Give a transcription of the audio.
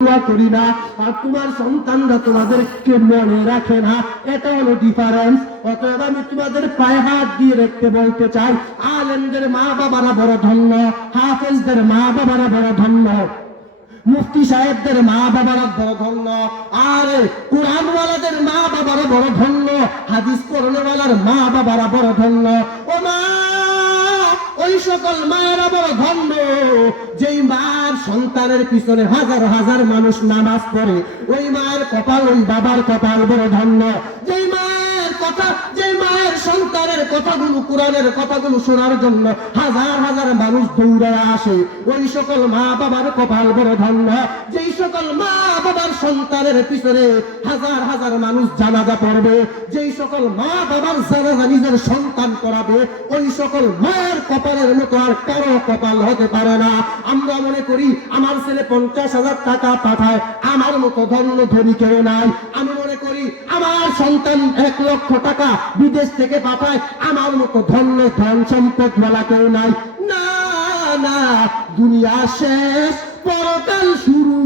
করি না, আর তোমার সন্তানরা তোমাদেরকে মনে রাখে না। এটা হলো ডিফারেন্স অতএব আমি তোমাদের হাত দিয়ে বলতে চাই, আলেমদের মা বাবারা বড় ধন্য, হাফেজদের মা বাবারা বড় ধন্য, মুফতি সাহেবদের মা বাবারা বড় ধন্য, আর কোরআনওয়ালাদের মা বাবারা বড় ধন্য, হাদিস করণেওয়ালার মা বাবারা বড় ধন্য। ও মা, ওই সকল মায়েরা বড় ধন্য, যেই মার সন্তানের পিছনে হাজার হাজার মানুষ নামাজ পড়ে। ওই মায়ের কপাল, ওই বাবার কপাল বড় ধন্য। যেই মায়ের কথা, যেই মায়ের সন্তানের কথাগুলো, কোরআনের কথাগুলো শোনার জন্য হাজার হাজার মানুষ দৌড়ে আসে। ওই সকল মা বাবার কপাল বড় ধন্য। যেই সকল সন্তানের পিছনে হাজার হাজার মানুষ জানাজা পড়বে। যেই সকল মা বাবার জানাজা নিজের সন্তান করাবে, ওই সকল মায়ের কপালের মতো আর কারও কপাল হতে পারে না। আমরা মনে করি, আমার ছেলে পঞ্চাশ হাজার টাকা পাঠায়, আমার মতো ধন্য ধনী কেউ নাই। আমি মনে করি, আমার সন্তান এক লক্ষ টাকা বিদেশ থেকে পাঠায়, আমার মতো ধন্য ধন সম্পদ বলা কেউ নাই। না না, দুনিয়া শেষ, পরকাল শুরু।